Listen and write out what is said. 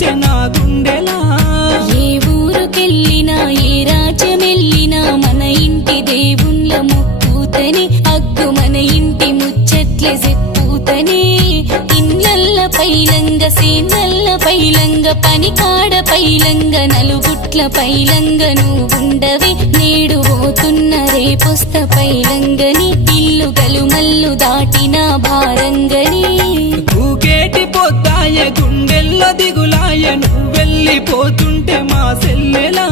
వచ్చే నా గుండెలా ఏ ఊరుకెళ్ళినా ఏ రాజ్యమెళ్ళినా మన ఇంటి దేవుళ్ళ ముక్కుతని అగ్గు మన ఇంటి ముచ్చట్లే చెప్పుతని ఇన్నల్ల పైలంగ సేనల్ల పైలంగ పనికాడ పైలంగ నలుగుట్ల పైలంగ నువ్వుండవి నేడు పోతున్న రేపొస్త పైలంగని ఇల్లు గలుమల్లు దాటిన భారంగని తూకేటి పోతాయ గుండెల్లో దిగులాయ నువ్వు వెళ్ళిపోతుంటే మా సెల్లెలా